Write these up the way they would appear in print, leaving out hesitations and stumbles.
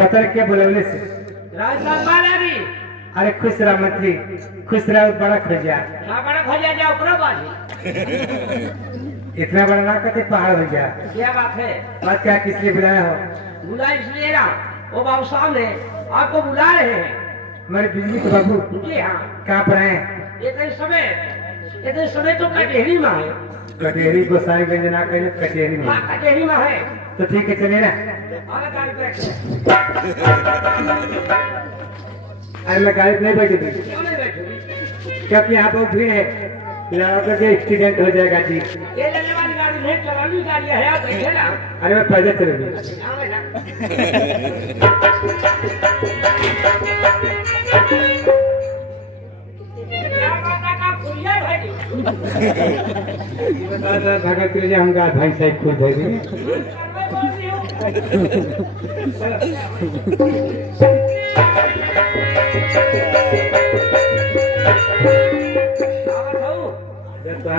पतर के बुलवले से अरे खुश रह मंत्री, खुश रह, बड़ा खोजा जाओ इतना बड़ा ना करते पहाड़ हो जा। क्या बात है? बात क्या, किस लिए बुलाया हो? बुला इसलिए ना, वो बाबू सामने आपको बुला रहे हैं। हमारे बिजली के बाबू जी हाँ। कहाँ पर हैं? इतने समय तो कचहरी में है। कटेरी गोसाईगंज ना कहे कटेरी में। हाँ, कचहरी में है। तो ठीक है, चलिए ना। अरे मैं गाड़ी नहीं बैठूंगी क्यों नहीं बैठे? क्योंकि यहाँ बहुत भीड़ है, लगा के एक्सीडेंट हो जाएगा जी। ये लेने वाली गाड़ी नहीं, चलानी गाड़ी है, आप बैठे ना। अरे मैं पैदल चलूंगी। आवे ना। क्या बात है का फुलिया भाई? भगत जी हम गा भाई साहब खुद है जी।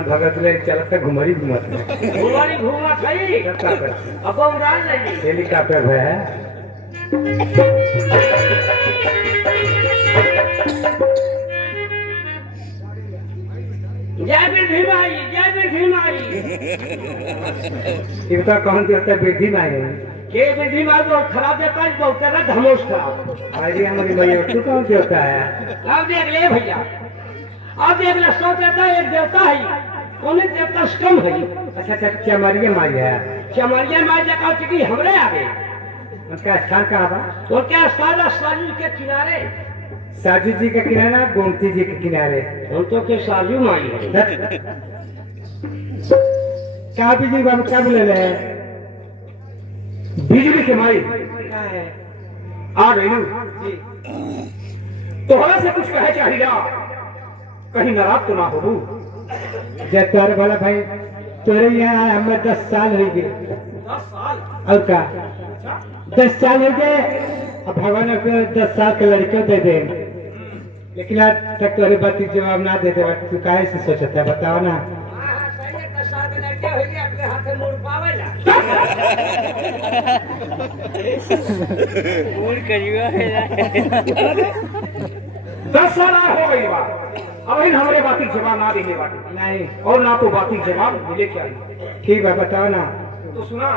भगत ले चलता घुमरी घूमत हेलीकॉप्टर है। जय वृद्धि माई, जय वृद्धि माई। इतना कौन देता वृद्धि माई? के वृद्धि माई बहुत खराब देता है, बहुत ज्यादा धमोश खराब। अरे हमारी मैया तू कौन देवता है? अब देख ले भैया, अब देख ले, 100 देवता एक देवता है, कौन देवता से कम है? अच्छा अच्छा, चमरिया माई है। चमरिया माई जगह की हमरे आगे उनका स्थान कहाँ बा? तो क्या सारा साजू के किनारे, साजू जी के किनारे, गोमती जी के किनारे। हम तो के साजू माई है। क्या बिजली बाबू क्या बोले ले? बिजली के माई आ गई ना तो हमें से कुछ कहे चाहिए, कहीं नाराज तो ना हो। जब तोरे वाला भाई तोरे यहाँ हमें 10 साल हो गए। 10 साल और क्या 10 साल हो गए। अब भगवान को 10 साल के लड़के दे दे, लेकिन आज तक तोरे बात की जवाब ना दे दे। तू काहे से सोचता है बताओ ना? सही है, 10 साल के लड़के हो गए, अपने हाथ में मोड़ पावेला। मोड़ करियो है 10 साल हो गई बात, अब इन हमारे बाती जवाब ना देंगे बात नहीं, और ना तो बाती जवाब मिले क्या? ठीक है बताओ ना। तो सुना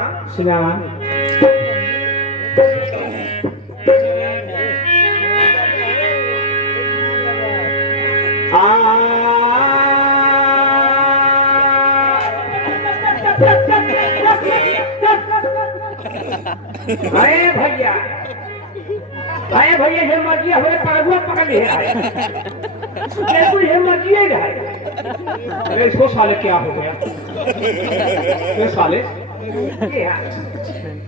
अरे भैया ये मर्जी हमारे पगुआ पकड़ लिया है। ये मर्जी है। अरे इसको साले क्या हो गया? ये साले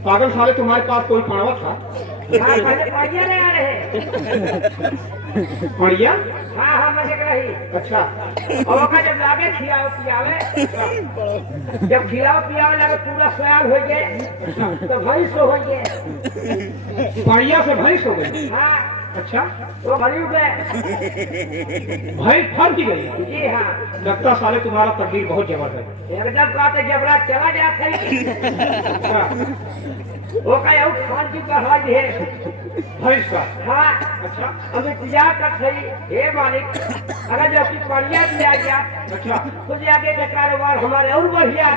पागल साले, तुम्हारे पास कोई पाड़वा था? बढ़िया। हाँ मजे का ही। अच्छा, और जब लागे खिलाओ पियावे, जब खिलाओ पियावे लगे पूरा सयाल हो गए तो भैंस हो गए। बढ़िया से भैंस हो गई। हाँ अच्छा, तो भरी गए, भैंस फर की गई। जी हाँ। लगता साले तुम्हारा तकदीर बहुत जबरदस्त। एकदम कहते जबरा चला जाते अच्छा, वो कहे खान की बढ़ा दिए भैंस का। हाँ अच्छा हमें इंतजार कर सही हे मालिक, अगर जब की बढ़िया भी आ गया अच्छा, तो आगे का कारोबार हमारे और बढ़िया।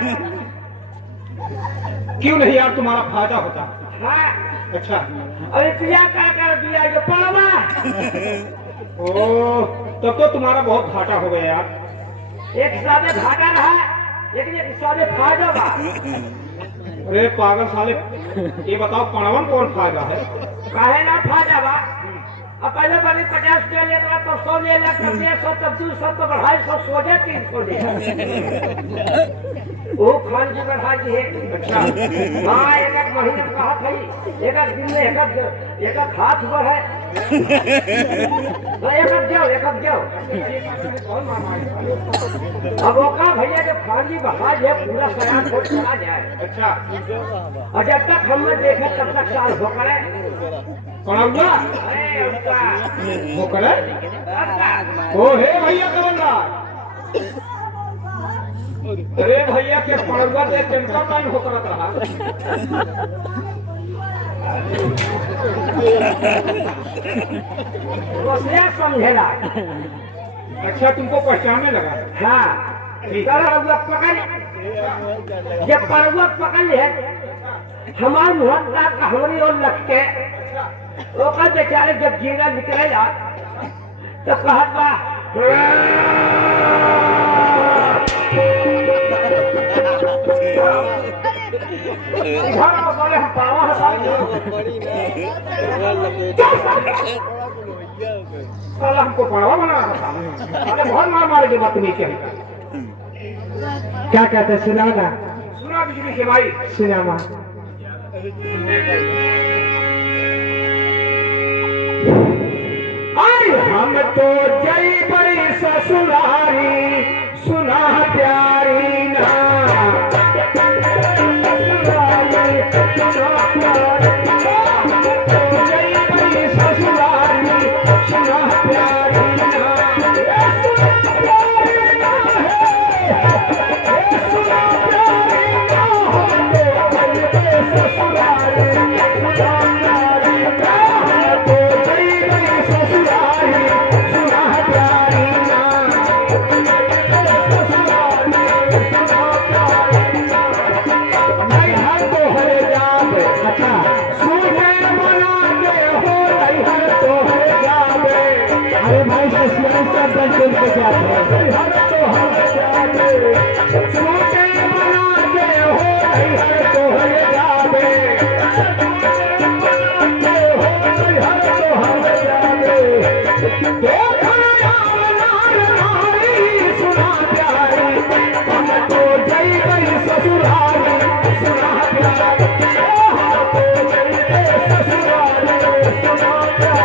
क्यों नहीं यार, तुम्हारा फायदा होता। हाँ अच्छा, अरे इंतजार कर दिया जो पड़वा। ओ तब तो तुम्हारा बहुत घाटा हो गया यार। एक सादे भागा रहा, लेकिन एक सादे फायदा बा। अरे पागल साले, ये बताओ पड़वन कौन फायदा है? काहे ना फायदा बा? अब पहले बड़ी 50 रुपया लेता तो 100 ले लेता, तब 100, तब 200, तब 250, सोचे 300 ले। वो खान जी बढ़ा जी है। अच्छा हाँ, एक महीने में कहा था, एक दिन में एक हाथ बढ़े, एक जाओ। अब वो कहा भैया जब खान जी बढ़ा जाए पूरा सयान हो चला जाए, अच्छा और जब तक हम देखे तब तक साल हो करे पड़ौगा वो करे ओ हे भैया कमलदार अरे भैया के पड़ौगा दे टेंशन टाइम हो करत रहा उसने समझेला। अच्छा तुमको पहचानने लगा हाँ, पड़ौआ पकड़, जब पड़ौआ पकड़ ले हमारे मोहल्ला का हमारी और लग के ओकर बेचारे जब जीरा निकलेगा तो कहत बा बोले हम पावा साला हमको पड़वा बना रहा था अरे बहुत मार मारेगी बात नहीं चाहिए क्या कहते सुना ना सुना बिजली के भाई सुना माँ हम तो जय बड़ी ससुरारी सुना प्यारी ना ससुरारी सुना प्यारी जय बड़ी ससुरारी सुना प्यारी ना सुना प्यारी ना है सुना प्यारी ना ससुरारी सुना प्यारी ना तो जय बड़ी ससुरारी सुना प्यारी ना नहीं हर तो हर जावे अच्छा सुने मना के हो नहीं हर तो हर जावे अरे भाई से सब बंद के जाते नहीं हर तो हर जावे सुने मना के हो नहीं हर तो हर जावे नहीं हर तो हर जावे देखा सुना प्यारी हम तो जय गई ससुरारी सुना प्यारी तो जय गई ससुरारी सुना प्यारी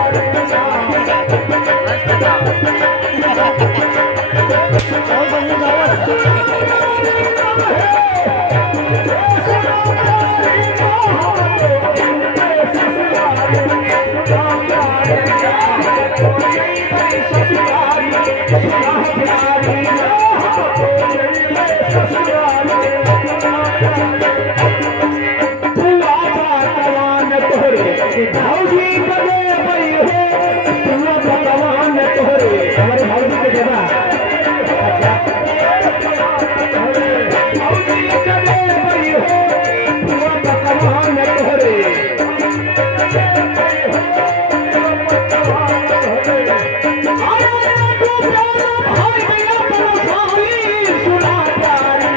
भाजी बने पई हो तुम भगवान तोहरे हमारे भाजी के जगह भाजी बने पई हो तुम भगवान तोहरे सुना प्यारी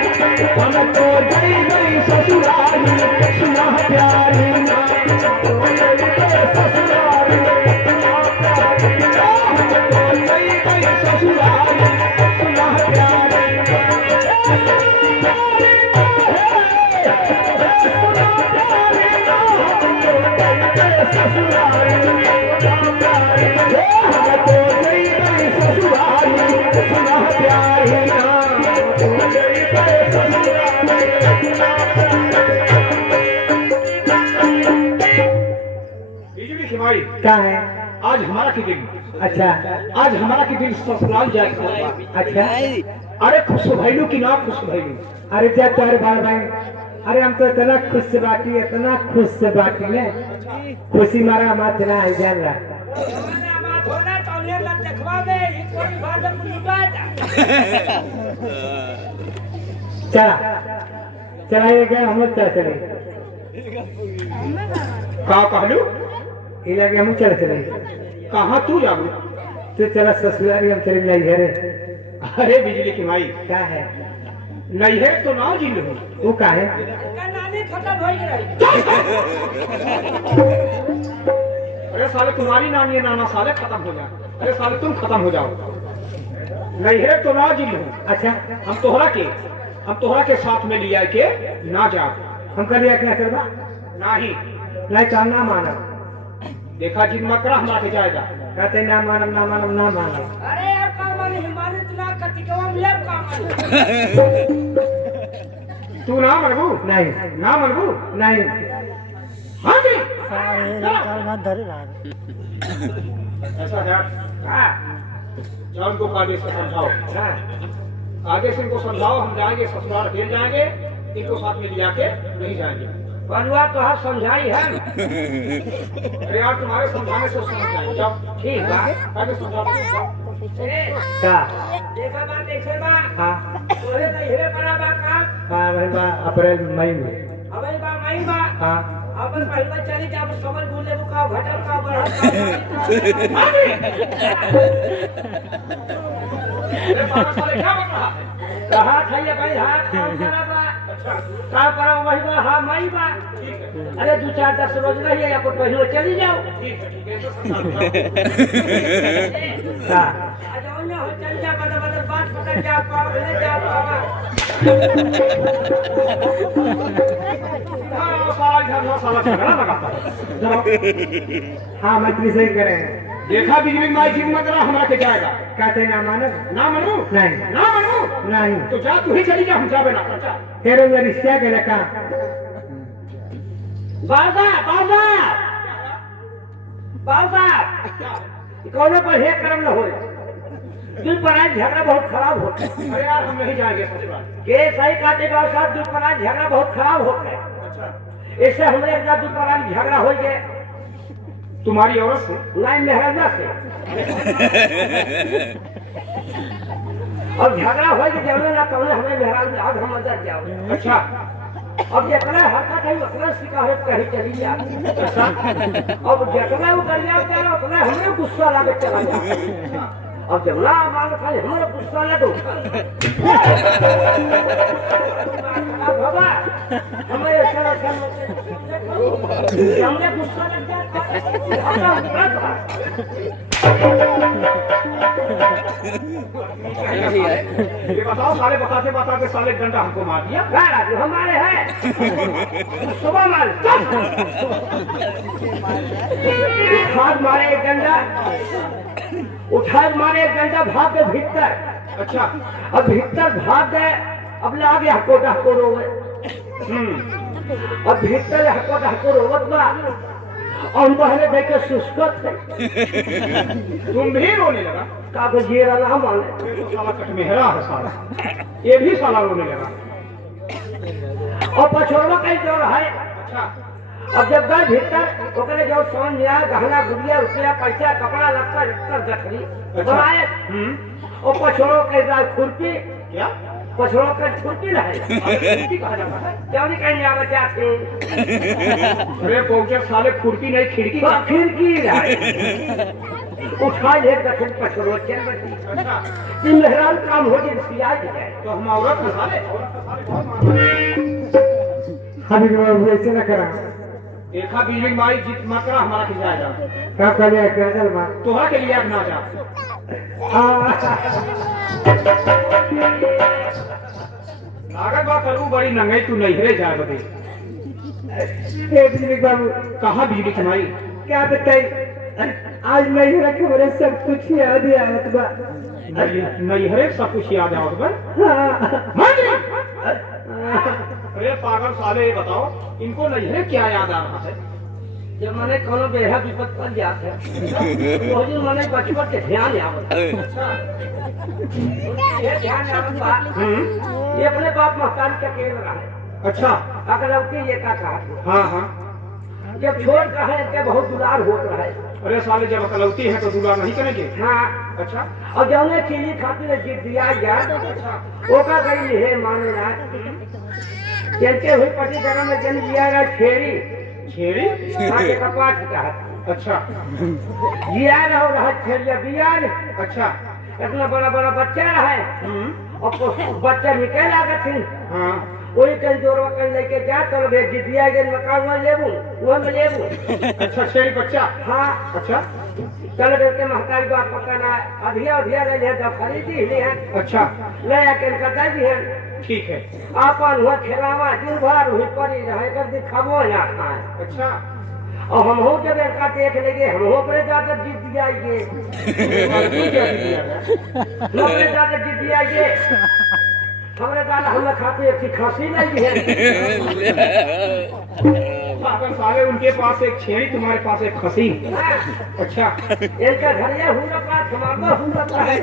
हम तो जय गई ससुरारी सुना प्यारी ना ससुरारी जय गई ससुरारी सुना प्यारी सुना प्यारी ससुरारी तो जय गई ससुरारी सुना प्यारी ना जय गई ससुरारी बिजली के भाई क्या है आज हमारा की दिन अच्छा आज हमारा की दिन ससुराल जाएगा अच्छा अरे खुश भैलू की ना खुश भैलू अरे जब तुम्हारे बाल भाई अरे हम तो इतना खुश से बाटी ने खुशी मारा मत ना है जान रहा चला ये गए हम लोग चले का कहलू ये लगे हम चले कहाँ तू जाबू तू चला ससुरारी हम चले नहीं घरे अरे बिजली की भाई क्या है नहीं है तो ना जी लो वो क्या है अरे साले तुम्हारी नानी है नाना साले खत्म हो जाए। अरे साले तुम खत्म हो जाओ। नहीं है तो ना जिल हूँ। अच्छा हम तोहरा के साथ में लिया के ना जा। हम कर लिया क्या करवा नहीं नहीं तो ना मानव देखा जिन मकरा हमारा के जाएगा। कहते ना मानव ना मानव ना मानव। अरे अब का माने हिमालय इतना कटिकवा मिले का माने तू ना मनबू नहीं ना मनबू नहीं हाँ जी धरे रहा ऐसा है। हाँ जाओ इनको आगे से समझाओ। हाँ आगे से इनको समझाओ। हम जाएंगे ससुराल खेल जाएंगे। इनको साथ में लिया के नहीं जाएंगे। बलुआ तो हाँ समझाई है अरे यार तुम्हारे समझाने से समझ जाएंगे। जाओ ठीक है आगे समझाओ। क्या देखा बात ऐसे बा हाँ तोरे तो हेरे बराबर का हाँ भाई बा अप्रैल मई में अबे बा मई बा हाँ अपन पहले चली जा समझ भूले वो का घटक का बढ़ा अरे बारह साले क्या बन रहा है? कहा था ये भाई हाँ काम करा बा काम करा वही बा हाँ मई बा अरे 2-4-10 रोज रही है आपको पहले चली जाओ ठीक है तो समझा। हाँ जाओ ना हो चल जा बड़ा बड़ा बात पकड़ जा पाओ ले जा पावा साला इधर ना साला झगड़ा लगाता है। जाओ। हाँ मंत्री सही करें देखा बिजली माई जी मत रहा हमारा के जाएगा। कहते ना मानव ना मनू नहीं ना मनू नहीं तो जा तू ही चली जा। हम जावे ना अच्छा। तेरे में रिश्ता के लगा बाबा बाबा बाबा कोनो पर हे कर्म न हो दिल पर आज झगड़ा बहुत खराब होता है अरे यार हम नहीं जाएंगे ससुराल। के सही काटे का साथ दिल पर आज झगड़ा बहुत खराब होता है अच्छा इससे हमें एक दिल पर आज झगड़ा हो गया तुम्हारी औरत से नहीं मेहरना से अब झगड़ा हो गया जब ना कौन हमें मेहरान आज हम अंदर जाओ अच्छा अब जितना हरकत है उतना शिकायत कहीं चली जाए अब जितना वो कर जाओ चलो उतना हमें गुस्सा लगे चला जाए अब जब ना मांग खाली हमें गुस्सा लगो अब बाबा हमें ऐसा हमें गुस्सा लग जाता ये बताओ साले बताते बताते साले डंडा हमको मार दिया। जो हमारे हैं सुबह मार उठाद मारे एक डंडा उठाद मारे एक डंडा भाग के भीतर अच्छा अब भीतर भाग गए अब लागे हको डहको रोवे अब भीतर हको डहको रोवत बा और पहले देख के सुस्कत है तुम भी रोने लगा। कागज ये रहा माने ये तो साला कटमेहरा है साला। ये भी साला रोने लगा। और पछोड़वा कहीं जोड़ है अच्छा अब जब गए भीतर ओकरे जो सोन लिया गहना गुड़िया रुपया पैसा कपड़ा लगता इतना रखली बनाए और पछोड़ो के साथ खुरपी क्या पछोड़ो के खुरपी रहे क्यों नहीं कहीं आवे जाते अरे पहुंचे साले खुरपी नहीं खिड़की तो खिड़की रहे उठा ले दक्षिण पछोड़ो चल बैठी अच्छा ये मेहरान काम हो गई सियाज है तो हम औरत हैं साले। अभी वैसे न करा देखा बिजली माई जीत मकरा हमारा के जाएगा। क्या करे कैसल मां तोहरा के लिए अब ना जा। लागत बात करू बड़ी नंगे तू नहीं है जाए बदे। बिजली बाबू कहा बिजली कमाई क्या बताई आज नहीं रखे मेरे सब कुछ याद ही आवत बा नहीं हरे सब कुछ याद है उसमें। अरे पागल साले ये बताओ इनको नहीं है क्या याद आ रहा है। जब मैंने कोनो बेहद विपद पड़ जाता है तो जी मैंने बचपन के ध्यान आवत ये ध्यान आवत बा ये अपने बाप महतारी के केल रहा है अच्छा अकलौती ये का कहा हाँ हाँ जब छोड़ रहे के बहुत दुलार होत रहे अरे साले जब अकलौती है तो दुलार नहीं करेंगे। हाँ अच्छा और जौने चीनी खातिर जीत दिया गया ओका कहीं है माने ना चलते हुए पति जगह में जन्म दिया गया छेरी छेड़ी आगे कपाट का अच्छा जिया रहो रहा छेरिया बिया अच्छा इतना बड़ा बड़ा बच्चा है और बच्चा निकल आगे थी हाँ वही कहीं जोरवा कहीं लेके जा चलो भे जितिया के मकान में लेबू वो में लेबू अच्छा छेड़ी बच्चा हाँ अच्छा चल करके महतारी बात पकाना अधिया अधिया ले ले तो खरीदी ही है अच्छा ले आके कदा दी है ठीक है आपन हुआ खेलावा दिन भर हुई पड़ी रहे कर दिखावो या खाए अच्छा और हम हो जब का देख लेंगे हम हो पर जाकर जीत जाएंगे हम अपने जाकर जीत जाएंगे हमरे दादा हमें खाते अच्छी खांसी नहीं है अगर साले उनके पास एक छेड़ी तुम्हारे पास एक खसी अच्छा इनका घर ये हुआ पास हमारा हुआ है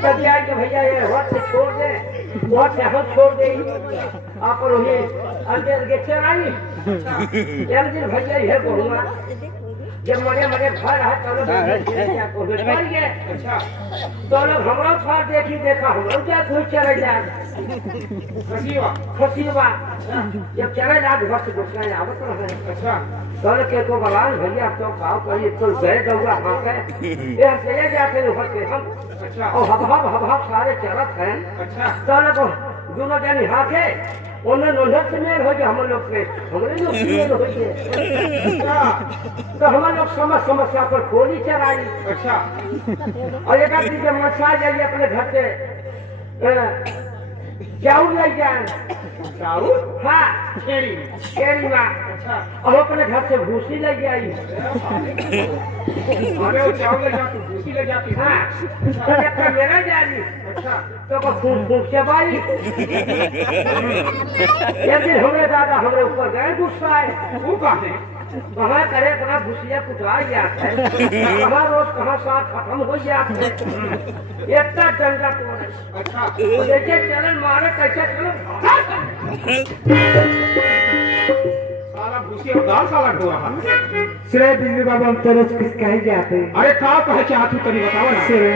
जब जाए कि भैया ये वक्त से छोड़ दे वक्त से हम छोड़ दे आप और उन्हें अंदर के चराई एक दिन भैया ये बहुआ जब मरे मरे घर है तो लोग अच्छा तो लोग हमरो फार देखी देखा हमरो जा कोई चले जाए खसीवा जब चले जाए घर से गुस्सा आवत रहे अच्छा तो के को बलान भैया तो खाओ कहीं तो गए दौड़ा हां के ये चले जाते हैं घर से हम अच्छा और हब सारे चलत हैं अच्छा तो लोग दोनों जन हाथे उन्हें नोलक से मेल हो गया हम लोग से हमरे लोग से मेल हो गए तो हम लोग समस्या पर खोली चलाई अच्छा और एक आदमी जब मचा जाइए अपने घर से चाउर ले जाए चाउर हाँ छेड़ी केरी में अच्छा और अपने घर से भूसी ले जाई अरे वो चावल ले जाती भूसी ले जाती हाँ तो एक मेरा जानी अच्छा तो फूक फूक से बाई एक दिन हमरे दादा हमरे ऊपर गए गुस्सा है वो कहाँ कहाँ करे अपना भूसिया कुटा गया है कहाँ रोज कहाँ साथ खत्म हो गया है इतना डंडा तोड़े अच्छा जैसे चलन मारे कैसे चलो साला भूसी और दाल साला ढोआ है श्री बिजली बाबा हम तरस किस कहे जाते अरे का कहे चाहती तनी बताओ ना श्री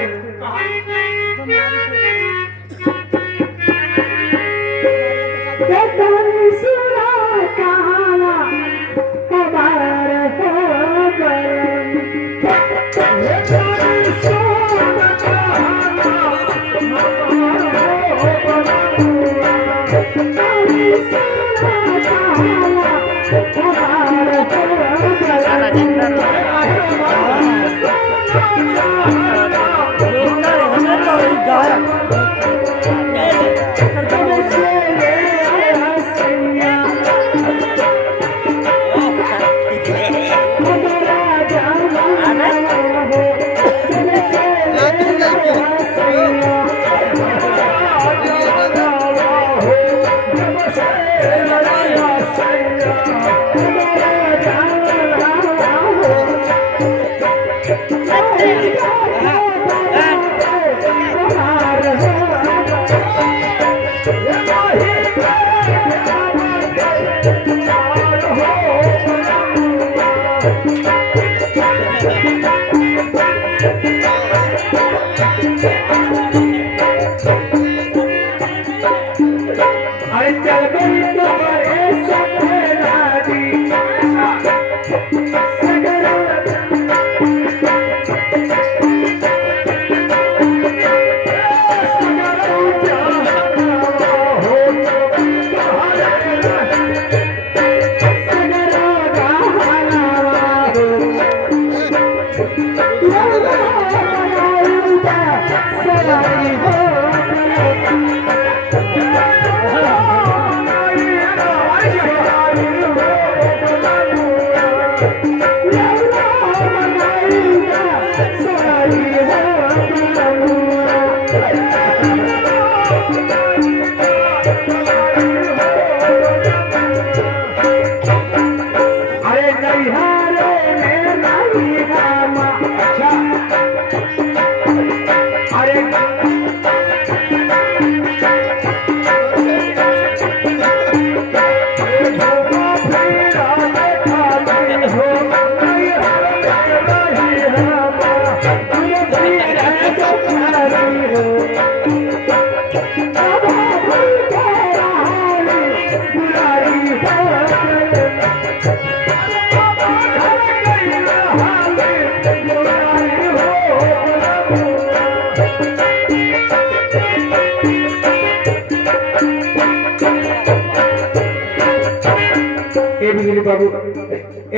बिजली बाबू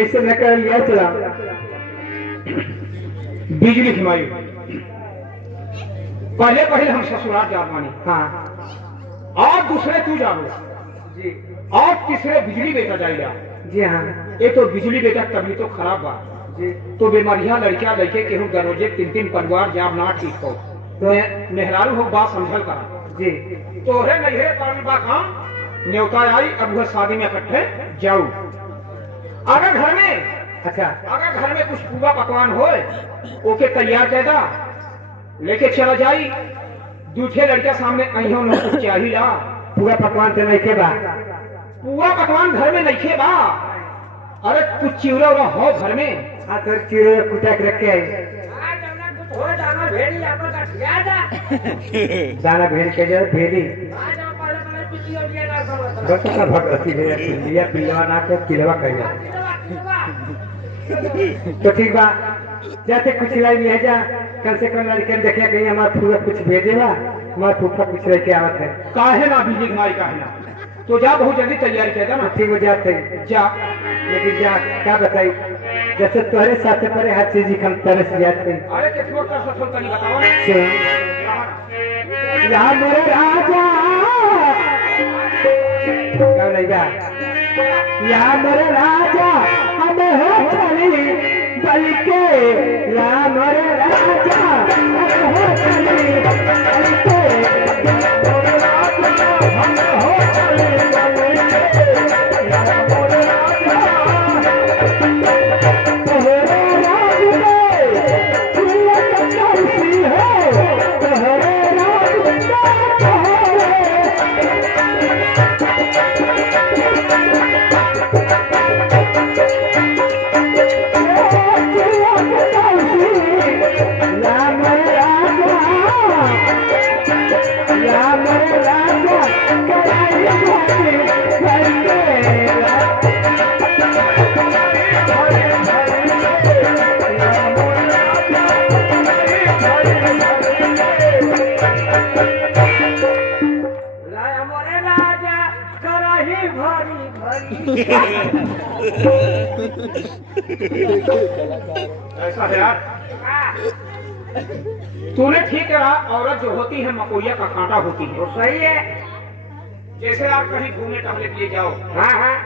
ऐसे न कर लिया चला। बिजली खिमाई पहले पहले हम ससुराल जा मानी, हाँ और दूसरे तू जानो जी और तीसरे बिजली बेटा जाएगा। जी हाँ ये तो बिजली बेटा तभी तो खराब बा, जी तो बीमारियां लड़कियां लड़के केहू दरोजे 3-3 परिवार जाब ना ठीक हो तो मेहरारू हो बात समझल करा जी तो है नहीं है पानी बा काम न्योता आई। अब वह शादी में इकट्ठे जाऊ। अगर घर में अच्छा अगर घर में कुछ पूरा पकवान हो ओके तैयार कैदा लेके चला जाई। दूसरे लड़के सामने अहियों न कुछ चाहिए ला। पूरा पकवान तो नहीं के बा। पूरा पकवान घर में नहीं खे बा। अरे कुछ चिवड़ा उड़ा हो घर में। हाँ तो चिड़े कुटा के रख के आई आज हमने कुछ हो जाना भेड़ी आपको का याद दाना भेड़ के जो भेड़ी आज हम पहले पहले पिछली हो गया ना समझ बस का भगवती है लिया पिलवा ना के किलवा कर तो ठीक बा जाते कुछ लाई नहीं है जा कल से कल लड़के देखे कहीं हमारा फूफा कुछ भेजेगा हमारा फूफा कुछ लेके आवत है काहे ना बिजली हमारी काहे ना तो जा बहुत जल्दी तैयारी कर देना। ठीक हो जाते जा लेकिन जा क्या बताई जैसे तुम्हारे साथ पर हर चीज हम तरह से जाते अरे के छोड़ कर ससुर तनी बताओ ना। यहाँ मेरे राजा क्या रहेगा यहाँ मेरे राजा हमें हो चली बल्कि यहाँ मेरे राजा हमें हो चली बल्कि हमें हो चली हमारे राजा कराही भरी भरी ऐसा है यार। तूने ठीक कहा। औरत जो होती है मकोइया का कांटा होती है। तो सही है। जैसे आप कहीं घूमने टहलने के लिए जाओ, हाँ हाँ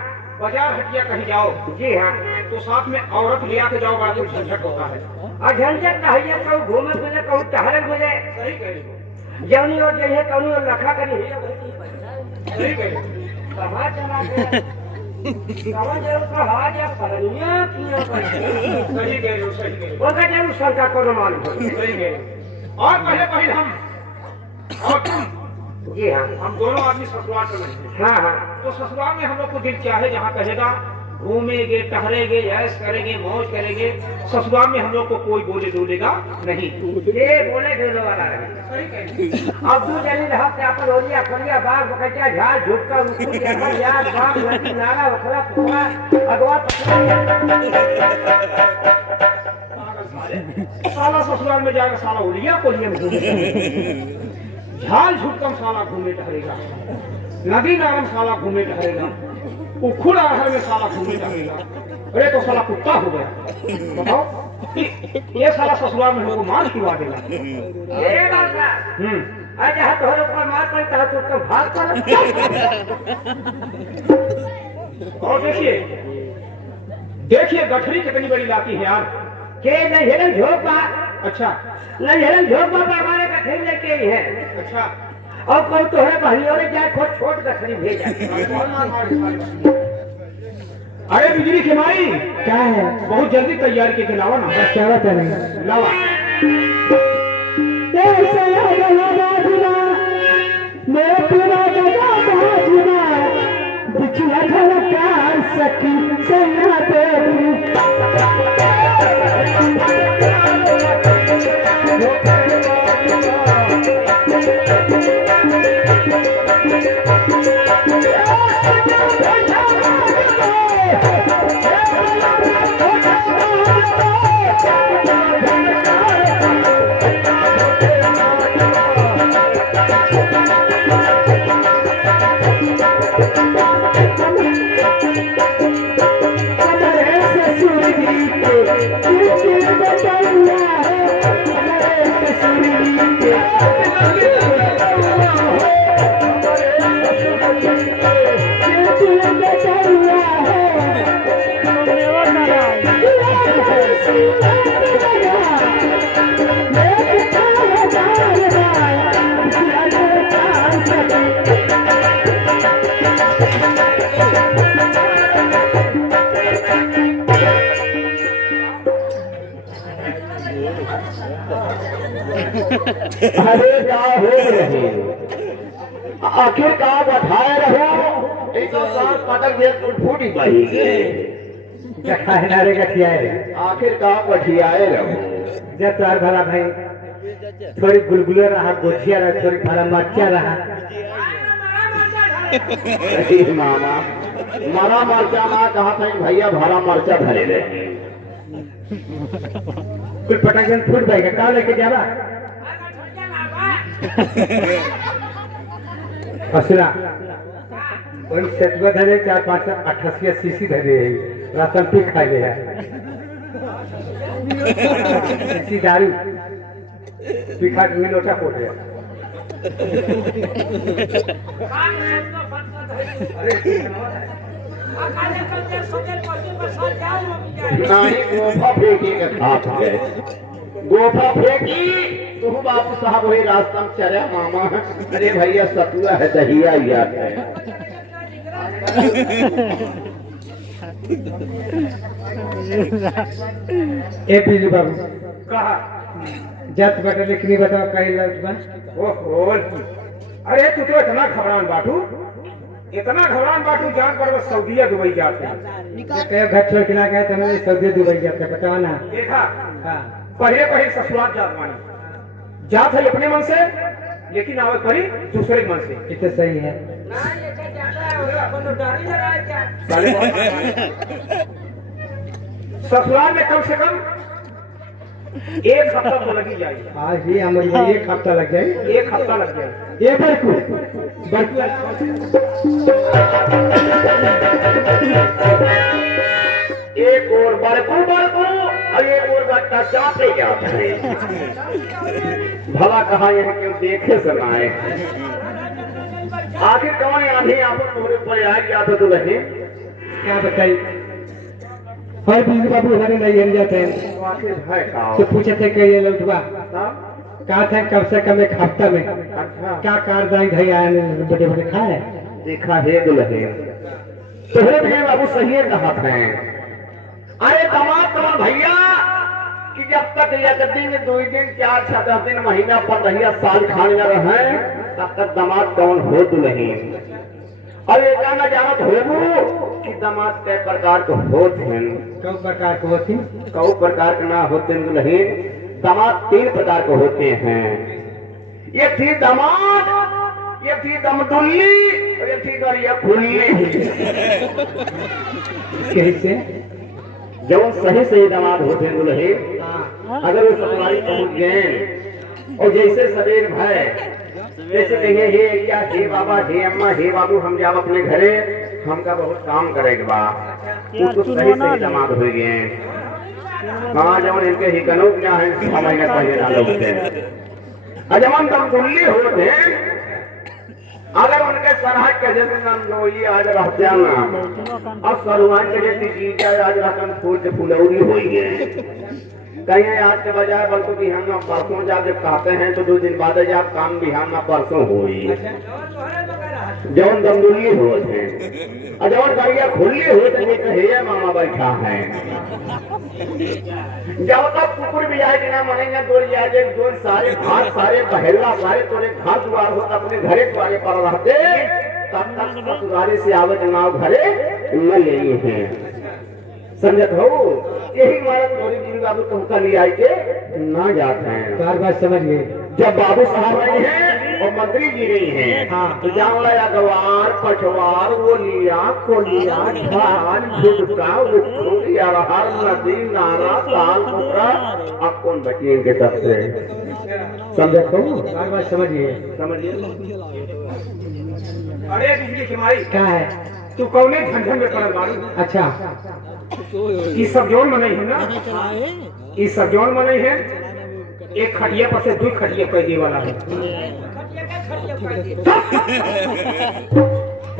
बाजार हटिया कहीं जाओ जी हाँ तो साथ में औरत ले आके जाओ बड़ा कुछ झंझट होता है। और झंझट कहिए कहूँ घूमे फिरे कहूँ टहले मुझे सही कह रही हो, जवनी और जइए कौनी और रखा करी सही कह रही हो। कहाँ चला गया कहाँ जरूर कहा जा परनिया किया सही कह रही हो, सही कह रही हो, ओका जरूर शंका को मालूम हो सही कह रही हो। और पहले पहले हम और तुम जी हाँ हम दोनों आदमी ससुराल चल रहे हैं। हाँ हाँ तो ससुराल में हम लोग को दिल क्या है जहाँ कहेगा घूमेंगे टहरेंगे ऐश करेंगे मौज करेंगे। ससुराल में हम लोग को कोई बोले डोलेगा नहीं। ये बोले ढेलो वाला रहे सही कह रही हो। अब तू जली रहा क्या परोलिया करिया बाग बकैचा झाड़ झुटका उखुट यार यार बाग नदी नाला वखरा पुआ अगवा साला ससुराल में जाकर साला उलिया कोलिया में घूमे झाल झुटकम साला घूमे टहरेगा। नदी नारम साला घूमे टहरेगा। उखुड़ आहर में साला घूमे टहरेगा। अरे तो साला कुत्ता हो गया। बताओ ये साला ससुराल में हमको मार क्यों आ देगा। ये बात है आज यहाँ तोहरे ऊपर मार पड़ी तो तू तो भाग कर और देखिए देखिए गठरी कितनी बड़ी लाती है यार। के नहीं हेरन झोंका अच्छा नहीं हेरन झोंका पर हमारे कठे लेके ही है अच्छा और कोई तोहरे बहनियों ने जाए खोट छोट गठरी भेजा अरे बिजली की माई क्या है बहुत जल्दी तैयारी के लावा ना क्या बता रही लावा। सखी सेना देवी अरे क्या हो रहे आखिर का बठाए रहो एक तो सांस पटक दे तो फूटी पाई नारे गठियाए आखिर का बठियाए रहो जब तार भरा भाई थोड़ी गुलगुले रहा गोछिया रहा थोड़ी भरा मर्चा रहा अरे मामा मरा मर्चा ना कहा था कि भैया भरा मर्चा धरे रहे कुछ पटाखन फूट भाई का लेके जा रहा असरा वही सेतुआ धरे 4-5-88 सीसी धरे राशन पी खा ले सीसी दारू पी खा के लोटा पोट गया नहीं गोफा फेंकी के खात है गोफा फेंकी तुम बाबू साहब वही रास्ता में चले मामा अरे भैया सतुआ है दहिया याद है ए पीली बाबू कहा जत बेटा लिखनी बताओ कहीं लग ओहो अरे तू तो इतना घबरान बाटू जान पर वो सऊदीया दुबई जाते हैं घर छोड़ के ना गए तो सऊदी दुबई जाते बताओ ना देखा हाँ पहले ससुराल जात मानी जात है अपने मन से लेकिन आवत परी दूसरे मन से कितने सही है ससुराल में कम से कम 1 हफ्ता तो लगी जाएगी आज ही हमारी 1 हफ्ता लग जाए 1 हफ्ता लग जाए ये बरकू एक और बड़कू और एक और बट्टा चाहते जाते हैं भला कहा यह क्यों देखे सुनाए आखिर कौन आंधी आप तुम्हारे ऊपर आ गया था तुम्हें क्या बताइए और बिजली बाबू हमारे नहीं हर जाते हैं आखिर है का तो पूछे थे कि ये लौटवा कहा था कम से कम 1 हफ्ता में अच्छा क्या कारदाई धई आए बड़े बड़े खाए देखा है दुल्हे तो बाबू सही है कहा था अरे दमाद तुम्हारा भैया कि जब तक एक दिन 2 दिन 4-6 दिन महीना पर रहिया साल खान न रहे तब तक दमाद कौन हो दुल्हे और ये जाना जानत होबू कि दमाद कई प्रकार के होते हैं कौ प्रकार के होती कई प्रकार के ना होते हैं दुल्हे दमाद 3 प्रकार के होते हैं ये थी दमाद ये थी दमदुल्ली और ये थी दरिया खुल्ली कैसे जब सही दामाद होते हैं दुल्हे अगर वो ससुराली पहुंच गए और जैसे सवेर भय जैसे कहे हे या हे बाबा हे अम्मा हे बाबू हम जाब अपने घरे हमका बहुत काम करेगा बा तो सही दामाद हो गए हाँ जब इनके ही कनौक क्या है 6 महीने पहले ना लगते अजमन दमदुल्ली होते अगर उनके सरहद के जैसे नंदोई आज रहते ना और सरुआन के जैसे जीजा आज रकम फूल से फुलौरी हो गए कहीं आज के बजाय बल्कि बिहान में परसों जाके कहते हैं तो 2 दिन बाद जब काम बिहान में परसों हुई जौन दमदुल्ली होते और जौन दरिया खुली होते हे मामा बैठा है जब तक कुकुर भी जाए कि ना मनेंगे दो जाए दो सारे घाट सारे बहेला सारे तोरे घाट द्वार हो अपने घरे द्वारे पर रहते तब तक ससुराले से आवत नाव घरे न ले हैं समझत हो यही हमारा तोरी जी बाबू तुमका ले आए के ना जाते हैं बार बार समझ गए जब बाबू साहब नहीं है और मंत्री जी नहीं है हाँ। तो जान लगा गवार पछवार वो लिया कोलिया ढाल झुटका उखोलिया हर नदी नारा ताल पुत्रा अब कौन बची इनके सबसे समझत हो बार बार समझ गए समझिए अरे बिजली की माई क्या है तू कौने झंझन में पड़ल बारू अच्छा ई सब जौन मनई है ना ई सब जौन मनई है एक खटिया पर से 2 खटिया पैदी वाला है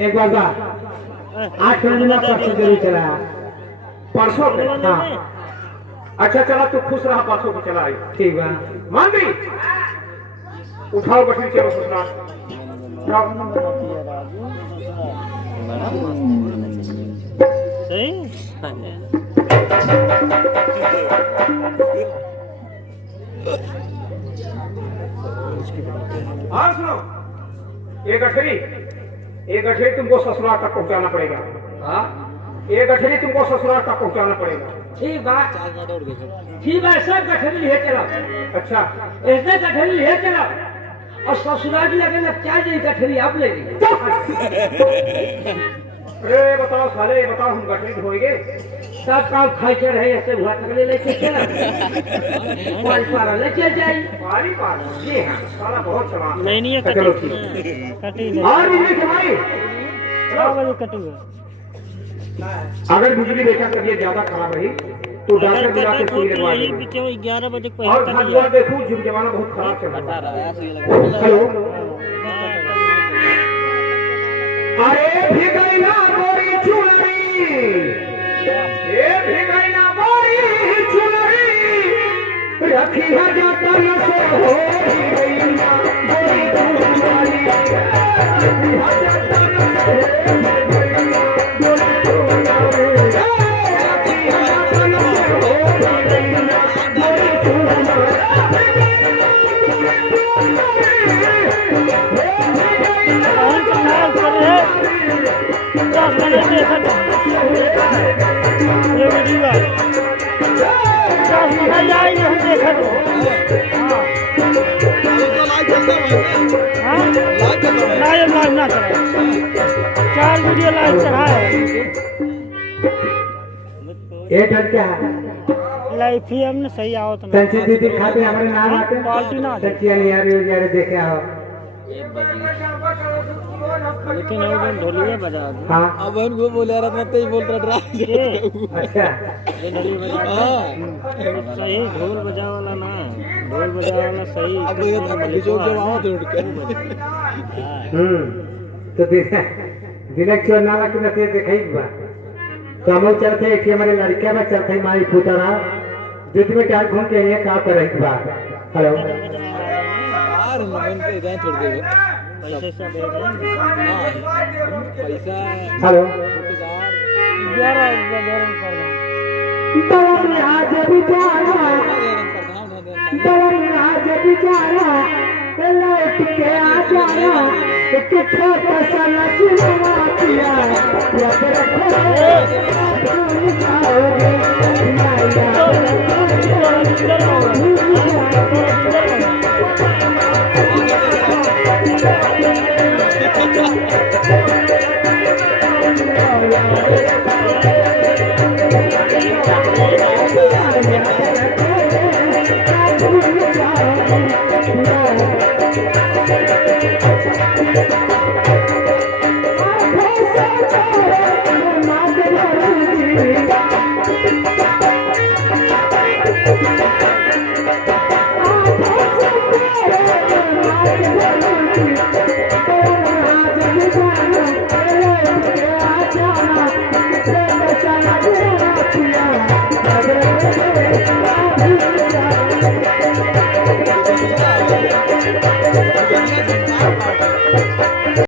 एक बार 8 महीना परसों जरूर चला परसों पे हाँ अच्छा चला तू खुश रहा परसों को चला आई ठीक बा मंत्री उठाओ बठी चलो सुना हाँ सुनो, एक गठरी तुमको ससुराल तक पहुंचाना पड़ेगा। हाँ एक गठरी तुमको ससुराल तक पहुंचाना पड़ेगा। ठीक बात ठीक है, सब गठरी लिए चलो। अच्छा, ऐसे गठरी लिए चलो और ससुराल की लगे ना क्या जी गठरी आप ले ली। अरे बताओ साले, बताओ हम गठरी धोएंगे? सब काम खाई चल रहे ऐसे हुआ तकले लेके चला पाल पारा ले चल जाई। पारी पार जी हाँ, साला बहुत चला। नहीं है चलो ठीक। कटी और बिजली के भाई, बजे कटूगा अगर बिजली बेचा तबीयत ज्यादा खराब रही तो डॉक्टर बुला के सुई लगवा यही देंगे। पीछे 11 बजे और पहले घर द्वार देखो, जुग जमाना बहुत खराब चल रहा है। हेलो, अरे भिगैना गोरी चुनरी, ए भिगैना गोरी चुनरी, रखी है जतन से हो भिगैना गोरी चुनरी, रखी है जतन से हो भिगैना गोरी चुनरी, रखी है जतन से हो भिगैना गोरी चुनरी। ये वीडियो 10 मिनट आई नहीं देखा तो हाँ लाइव ना चला 4 वीडियो लाइव चढ़ा है ये डर क्या है? लाइव ही हमने सही आओ तो संची दीदी खाते हमारे नाम आते क्वालिटी ना सच्चिया नहीं आ रही हो यार, देखे आओ। लेकिन वो जो ढोलिया बजा हाँ अब इनको बोले रहा था ही बोल रहा अच्छा, ये ढोली बजा सही ढोल बजा वाला ना ढोल बजा वाला सही अब ये जो वहां दौड़ के तो दिनक चोर नाला की नती देखई बा तो हम चलते एक हमारे लड़के में चलते माई पुतरा दूध में डाल घूम के ये का कर रही बा। हेलो, यार मन के इधर छोड़ दे पैसे से दे रहे पैसा हेलो, 11 रुपया दे रहे पर दवन आज बिचारा, दवन आज बिचारा, लौट के आ जाना, एक छोटा सा लचवा किया, याद रखो तुम जाओगे नहीं